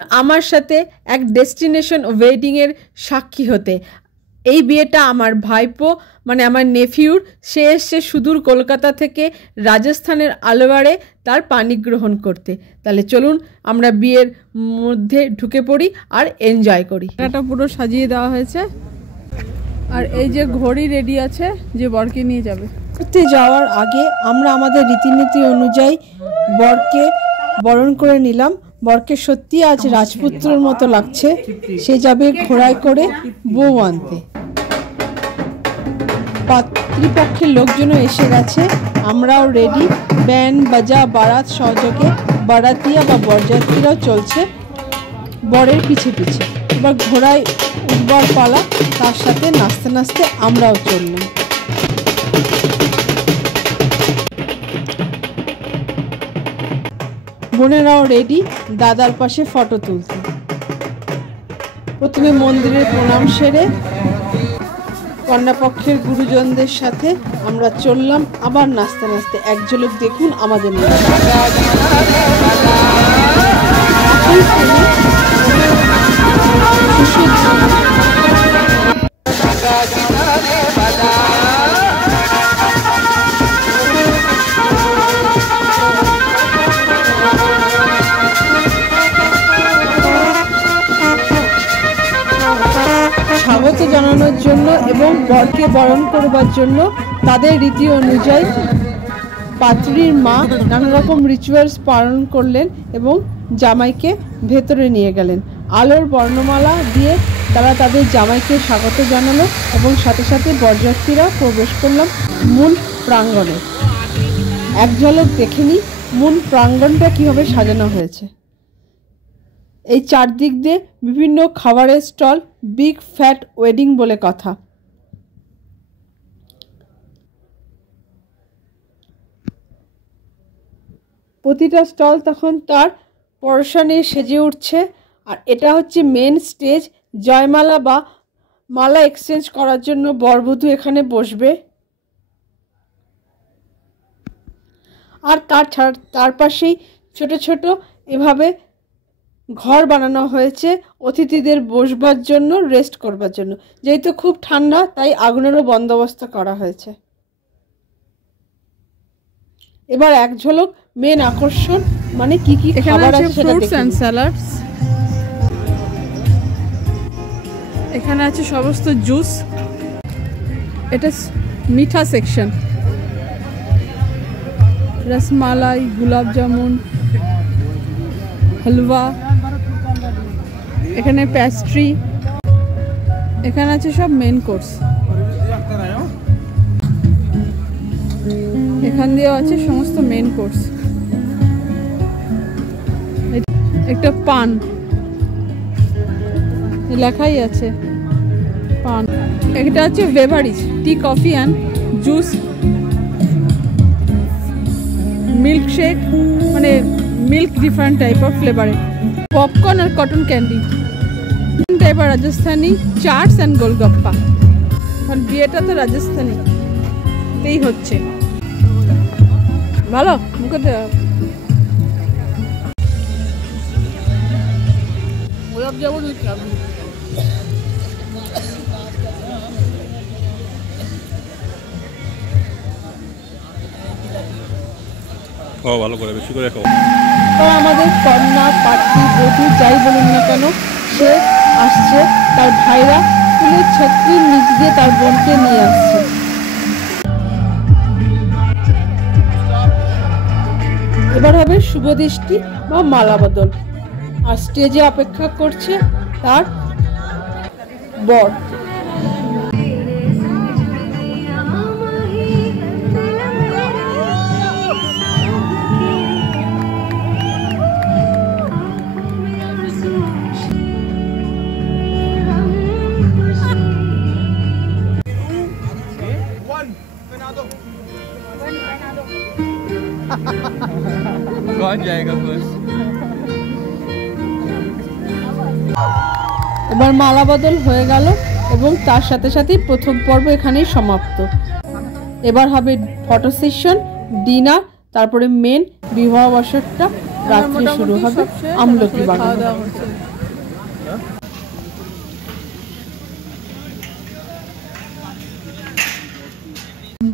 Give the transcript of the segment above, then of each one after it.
আমার সাথে এক ডেস্টিনেশন ওয়েডিংয়ের সাক্ষী হতে। এই বিয়েটা আমার ভাইপো মানে আমার নেফিউর, সে এসছে সুদূর কলকাতা থেকে রাজস্থানের আলওয়ারে তার পানি গ্রহণ করতে। তাহলে চলুন আমরা বিয়ের মধ্যে ঢুকে পড়ি আর এনজয় করি। এটা পুরো সাজিয়ে দেওয়া হয়েছে আর এই যে ঘড়ি রেডি আছে যে বরকে নিয়ে যাবে। ঘুরতে যাওয়ার আগে আমরা আমাদের রীতিনীতি অনুযায়ী বরকে বরণ করে নিলাম। বরকে সত্যি আজ রাজপুত্রের মতো লাগছে। সে যাবে ঘোড়ায় করে বউ আনতে। পাত্রীপক্ষের লোকজনও এসে গেছে, আমরাও রেডি। ব্যান্ড বাজা বারাত সহযোগে বারাতিয়া বা বরযাত্রীরাও চলছে বরের পিছে পিছে। এবার ঘোড়ায় উঠবার পালা, তার সাথে নাচতে নাচতে আমরাও চললাম। বোনেরাও রেডি দাদার পাশে ফটো তুলতে। প্রথমে মন্দিরের প্রণাম সেরে কন্যাপক্ষের গুরুজনদের সাথে আমরা চললাম আবার নাচতে নাচতে। এক ঝলক দেখুন আমাদের স্বাগত জানানোর জন্য এবং বরকে বরণ করবার জন্য তাদের রীতি অনুযায়ী পাত্রীর মা নানা রকম রিচুয়ালস পালন করলেন এবং জামাইকে ভেতরে নিয়ে গেলেন। আলোর বর্ণমালা দিয়ে তারা তাদের জামাইকে স্বাগত জানালো এবং সাথে সাথে বরযাত্রীরা প্রবেশ করলাম মূল প্রাঙ্গণে। এক ঝলক দেখে নিই মূল প্রাঙ্গণটা কীভাবে সাজানো হয়েছে। এই চারদিক দিয়ে বিভিন্ন খাবারের স্টল, বিগ ফ্যাট ওয়েডিং বলে কথা। প্রতিটা স্টল তখন তার পরশা নিয়ে সেজে উঠছে। আর এটা হচ্ছে মেন স্টেজ। জয়মালা বা মালা এক্সচেঞ্জ করার জন্য বরবধূ এখানে বসবে। আর তার পাশেই ছোট ছোট এভাবে ঘর বানানো হয়েছে অতিথিদের বসবার জন্য, রেস্ট করবার জন্য। যেহেতু খুব ঠান্ডা তাই আগুনেরও বন্দোবস্ত করা হয়েছে। এবার এক ঝলক মেন আকর্ষণ মানে কি কি খাবার আছে সেটা দেখুন। স্যালাডস, এখানে আছে সমস্ত জুস। এটা মিঠা সেকশন, রসমালাই, গোলাপ জামুন, হালুয়া, এখানে প্যাস্ট্রি, এখানে আছে সব মেন কোর্স। এখান দিয়েও আছে সমস্ত মেন কোর্স। একটা পান লেখাই আছে পান। এটা হচ্ছে beverage, tea, coffee and juice, milk shake মানে মিল্ক ডিফারেন্ট টাইপ অফ ফ্লেভারে, পপকর্ন আর কটন ক্যান্ডি টাইপ আর রাজস্থানি চাটস অ্যান্ড গোলগপ্পা। কারণ বিয়েটা তো রাজস্থানিতেই হচ্ছে। ভালো মুখে গোলাপ জামুন ভালো করে বেশি করে খাও। আমাদের কন্যা পাত্রী বধূ যাই বলুন না কেন সে আসছে, তার ভাইরা ফুলের ছত্রির নিচ দিয়ে তার বোনকে নিয়ে আসছে। এবার হবে শুভদৃষ্টি বা মালা বদল। আর স্টেজে অপেক্ষা করছে তার বর। এবার মালা বদল হয়ে গেল এবং তার সাথে সাথেই প্রথম পর্ব এখানেই সমাপ্ত। এবার হবে ফটো সেশন, ডিনার, তারপরে মেন বিবাহ বসরটা রাত্রি শুরু হবে আমলকি বাগান।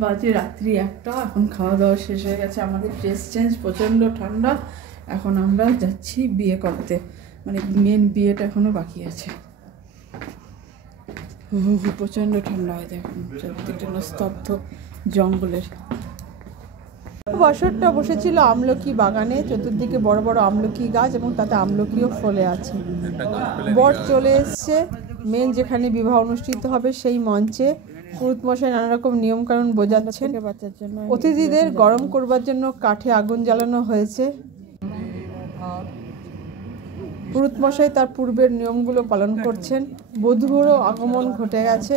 বাজে রাত্রি 1টা, এখন খাওয়া দাওয়া শেষ হয়ে গেছে আমাদের, ড্রেস চেঞ্জ, প্রচণ্ড ঠান্ডা। এখন আমরা যাচ্ছি বিয়ে করতে, মানে মেন বিয়েটা এখনো বাকি আছে। প্রচণ্ড ঠান্ডা হয়, দেখুন চারদিকটা স্তব্ধ জঙ্গলের। বছরটা বসেছিল আমলকি বাগানে, চতুর্দিকে বড় বড় আমলকি গাছ এবং তাতে আমলকিও ফলে আছে। বর চলে এসছে, মেন যেখানে বিবাহ অনুষ্ঠিত হবে সেই মঞ্চে। পুরুত মশাই নানা রকম নিয়মকানুন বোঝাচ্ছেন। অতিথিদের গরম করবার জন্য কাঠে আগুন জ্বালানো হয়েছে। পুরুত মশাই তার পূর্বের নিয়মগুলো পালন করছেন। বধূরও আগমন ঘটে গেছে।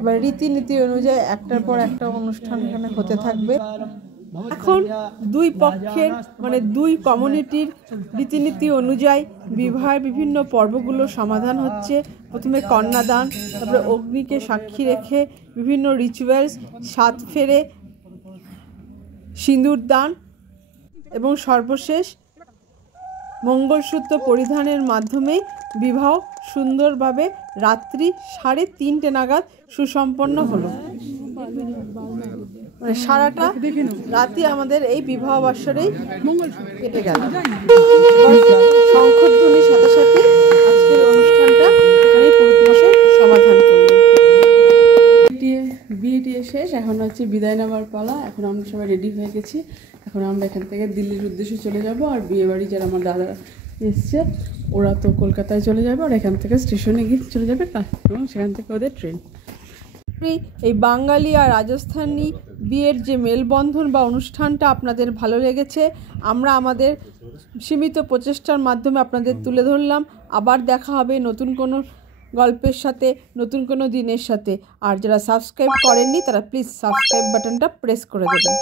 এবার রীতিনীতি অনুযায়ী একটার পর একটা অনুষ্ঠান এখানে হতে থাকবে। এখন দুই পক্ষের মানে দুই কমিউনিটির রীতিনীতি অনুযায়ী বিবাহের বিভিন্ন পর্বগুলো সমাধান হচ্ছে। প্রথমে কন্যাদান, তারপরে অগ্নিকে সাক্ষী রেখে বিভিন্ন রিচুয়ালস, 7 ফেরে, সিঁদুর দান এবং সর্বশেষ মঙ্গলসূত্র পরিধানের মাধ্যমে বিবাহ সুন্দরভাবে রাত্রি 3:30 নাগাদ সুসম্পন্ন হলো। মানে সারাটা রাতি আমাদের এই বিবাহ বাসরেই কেটে গেল। শঙ্খধ্বনির সাথে সাথে আজকের অনুষ্ঠানটা এখানে পুরুত মশাই সমাধান করলেন। বিয়ে শেষ, এখন হচ্ছে বিদায় নেওয়ার পালা। এখন আমরা সবাই রেডি হয়ে গেছি। এখন আমরা এখান থেকে দিল্লির উদ্দেশ্যে চলে যাব। আর বিয়ে বাড়ি যারা আমার দাদা এসছে ওরা তো কলকাতায় চলে যাবে, আর এখান থেকে স্টেশনে গিয়ে চলে যাবে এবং সেখান থেকে ওদের ট্রেন। এই বাঙালি আর রাজস্থানী বিয়ের যে মেলবন্ধন বা অনুষ্ঠানটা আপনাদের ভালো লেগেছে, আমরা আমাদের সীমিত প্রচেষ্টার মাধ্যমে আপনাদের তুলে ধরলাম। আবার দেখা হবে নতুন কোনো গল্পের সাথে, নতুন কোনো দিনের সাথে। আর যারা সাবস্ক্রাইব করেননি তারা প্লিজ সাবস্ক্রাইব বাটনটা প্রেস করে দেবেন।